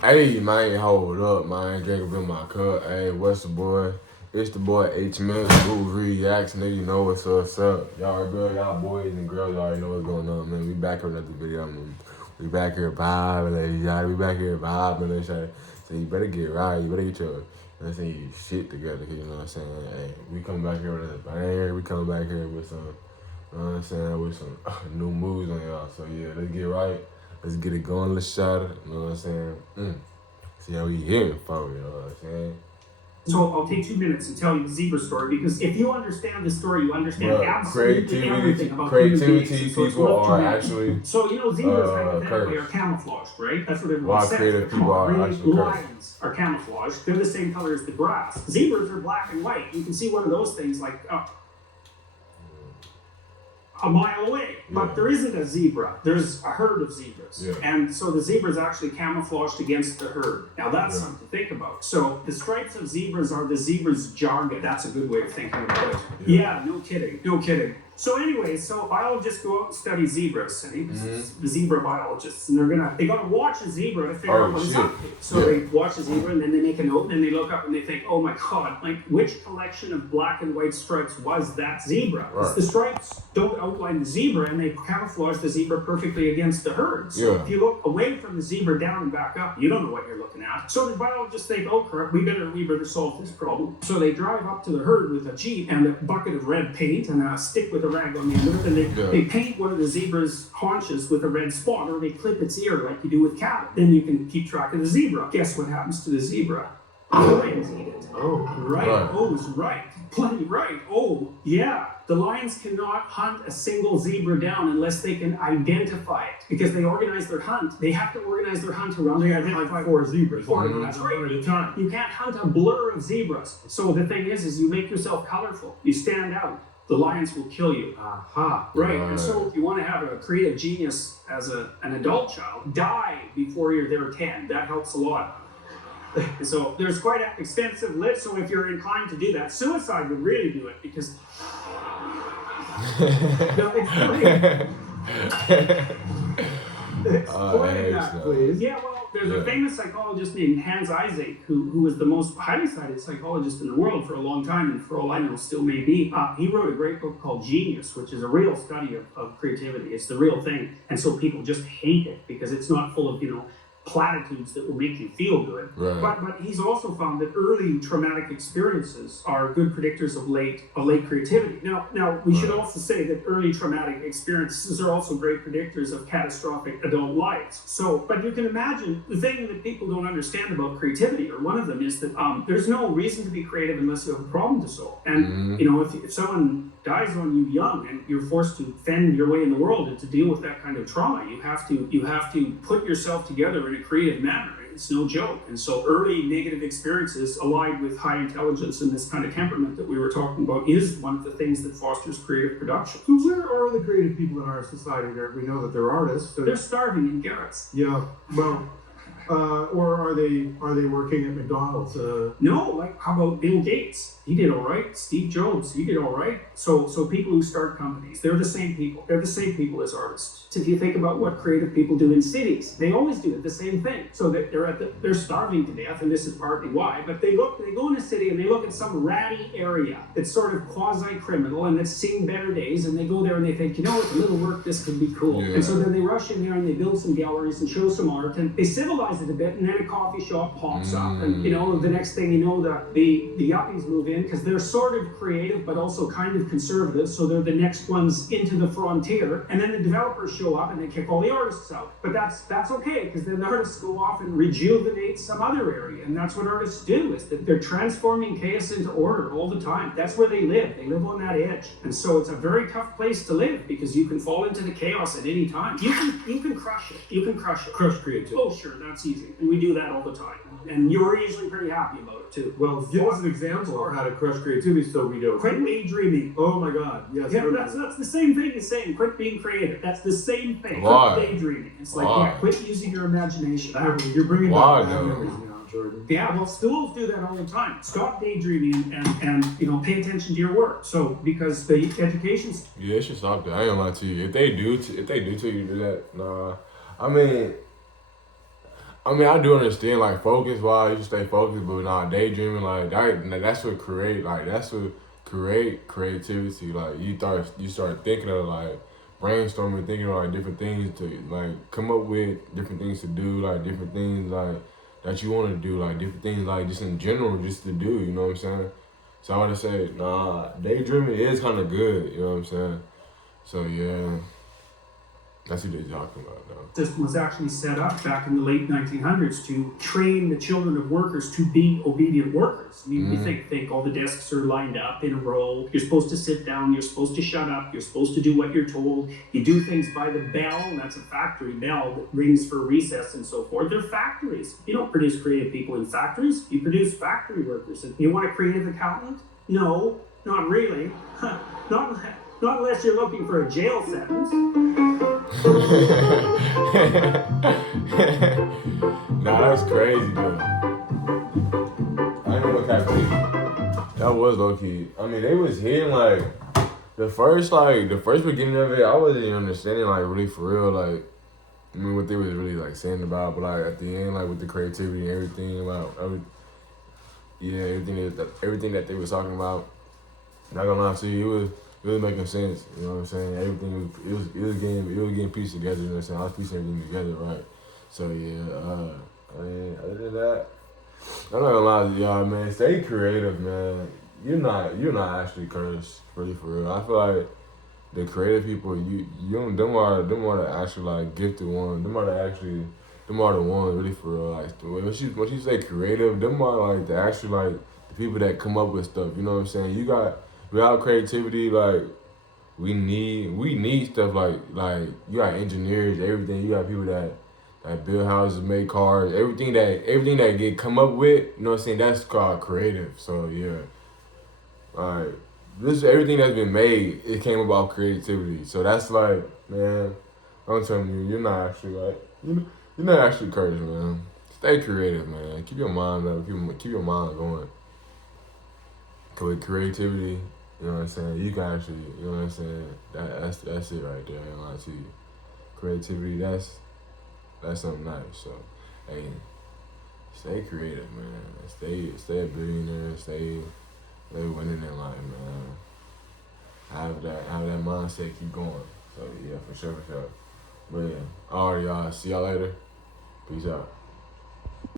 Hey, man, hold up, man. Drink up in my cup. Hey, what's the boy? It's the boy H Man, Blue Reacts, nigga. You know what's up. Y'all boys and girls already know what's going on, man. We back here with another video, man. We back here vibing, y'all. We back here vibing, y'all. So you better get right. You better get your, shit together. You know what I'm saying? Hey, we come back here with a banger. We come back here with some, you know what I'm saying, with some new moves on y'all. So yeah, let's get right. Let's get it going, let's shot it, you know what I'm saying? See how we here for, you know what I'm saying? So I'll take 2 minutes and tell you the zebra story, because if you understand the story, you understand absolutely everything about creativity people are actually So, you know, zebras hypothetically are camouflaged, right? That's what everyone says. Creative people are actually lions are camouflaged. They're the same color as the grass. Zebras are black and white. You can see one of those things like a mile away, but there isn't a zebra. There's a herd of zebras. And so the zebra is actually camouflaged against the herd. Now that's something to think about. So the stripes of zebras are the zebra's jargon. That's a good way of thinking about it. Yeah, no kidding. So anyway, biologists go out and study zebras, and zebra biologists, and they gotta watch a zebra to figure out what it's up to. So they watch a zebra, and then they make a note, and then they look up and they think, oh my god, like which collection of black and white stripes was that zebra? Right. The stripes don't outline the zebra, and they camouflage the zebra perfectly against the herd. So if you look away from the zebra down and back up, you don't know what you're looking at. So the biologists think, oh crap, we better solve this problem. So they drive up to the herd with a jeep and a bucket of red paint and a stick with a rag on the end of it, and they paint one of the zebra's haunches with a red spot, or they clip its ear like you do with cattle. Then you can keep track of the zebra. Guess what happens to the zebra? The lions eat it. Oh, right. Oh, it's right. Plenty right. Oh, yeah. The lions cannot hunt a single zebra down unless they can identify it, because they organize their hunt. They have to organize their hunt around. They identify 4 zebras. That's right. At a time. You can't hunt a blur of zebras. So the thing is you make yourself colorful. You stand out. The lions will kill you. Aha. Right. And so if you want to have a creative genius as an adult child, die before they're 10. That helps a lot. So there's quite an extensive list. So if you're inclined to do that, suicide would really do it, because explain that, please. Yeah, well, there's a famous psychologist named Hans Eyck who was the most highly cited psychologist in the world for a long time, and for all I know still may be. He wrote a great book called Genius, which is a real study of creativity. It's the real thing, and so people just hate it because it's not full of, platitudes that will make you feel good. Right. But he's also found that early traumatic experiences are good predictors of late creativity. Now we should also say that early traumatic experiences are also great predictors of catastrophic adult lives. So, but you can imagine the thing that people don't understand about creativity, or one of them, is that there's no reason to be creative unless you have a problem to solve. And if someone dies on you young and you're forced to fend your way in the world and to deal with that kind of trauma, you have to put yourself together in a creative manner. It's no joke. And so early negative experiences allied with high intelligence and this kind of temperament that we were talking about is one of the things that fosters creative production. So where are the creative people in our society? We know that they're artists. So they're starving in garrets. Yeah, well, or are they working at McDonald's? No, like how about Bill Gates? He did all right. Steve Jobs, he did all right. So people who start companies, they're the same people. They're the same people as artists. So if you think about what creative people do in cities, they always do the same thing. So that they're starving to death, and this is partly why. But they go in a city and they look at some ratty area that's sort of quasi-criminal and that's seen better days, and they go there and they think, with a little work, this could be cool. Yeah. And so then they rush in there and they build some galleries and show some art, and they civilize it a bit, and then a coffee shop pops up, and the next thing you know, the yuppies move in because they're sort of creative but also kind of conservative, so they're the next ones into the frontier, and then the developers show up and they kick all the artists out. But that's okay, because then the artists go off and rejuvenate some other area, and that's what artists do, is that they're transforming chaos into order all the time. That's where they live on that edge, and so it's a very tough place to live, because you can fall into the chaos at any time. You can crush it. Crush creativity. Oh sure, that's easy, and we do that all the time, and you're usually pretty happy about it too. Well, give us an example of how to crush creativity so we don't. Quit daydreaming. Oh my god, yes. Yeah, that's the same thing as saying quit being creative. That's the same thing. Quit daydreaming. It's like, quit using your imagination. You're bringing back bad memories now, Jordan. Yeah, well, schools do that all the time. Stop daydreaming and pay attention to your work. So because the education's they should stop that. I ain't gonna lie to you. If they do tell you to do that, nah. I mean, I mean, I do understand, like, focus-wise, you should stay focused, but nah, daydreaming, like, that's what create creativity. Like, you start thinking of, like, brainstorming, thinking of, like, different things to, like, come up with different things to do, like, different things, like, that you want to do, like, different things, like, just in general, just to do, you know what I'm saying? So I want to say, nah, daydreaming is kind of good, you know what I'm saying? So, yeah, that's what they're talking about, though. System was actually set up back in the late 1900s to train the children of workers to be obedient workers. I mean, you think all the desks are lined up in a row. You're supposed to sit down. You're supposed to shut up. You're supposed to do what you're told. You do things by the bell, and that's a factory bell that rings for recess and so forth. They're factories. You don't produce creative people in factories. You produce factory workers. And you want a creative accountant? No, not really. Not unless you're looking for a jail sentence. Nah, that's crazy, though. I ain't gonna captivity. That was low key. I mean, they was hitting, like, the first beginning of it, I wasn't even understanding, like, really for real, like, I mean, what they was really, like, saying about, but, like, at the end, like, with the creativity and everything about, everything that they was talking about, not gonna lie to you, it was making sense, you know what I'm saying? Everything it was getting pieced together, you know what I'm saying? I was piecing everything together, right? So yeah, I mean, other than that, I'm not gonna lie to y'all, man. Stay creative, man. You're not actually cursed, really, for real. I feel like the creative people, them are the actual, like, gifted ones. Them are the ones, really, for real. Like, when you say creative, them are, like, the actual, like, the people that come up with stuff. You know what I'm saying? Without creativity, like, we need stuff like you got engineers, everything. You got people that build houses, make cars, everything that get come up with, you know what I'm saying? That's called creative. So yeah, like, this everything that's been made, it came about creativity. So that's like, man, I'm telling you, you're not actually, like, you're not actually cursed, man. Stay creative, man. Keep your mind up. Keep your mind going. 'Cause with creativity, you know what I'm saying, you can actually, you know what I'm saying, that's it right there. I ain't gonna lie to you. Creativity, that's something nice. So, hey, stay creative, man. Stay a billionaire. Stay winning in life, man. Have that mindset. Keep going. So yeah, for sure. But yeah, alright, y'all. See y'all later. Peace out.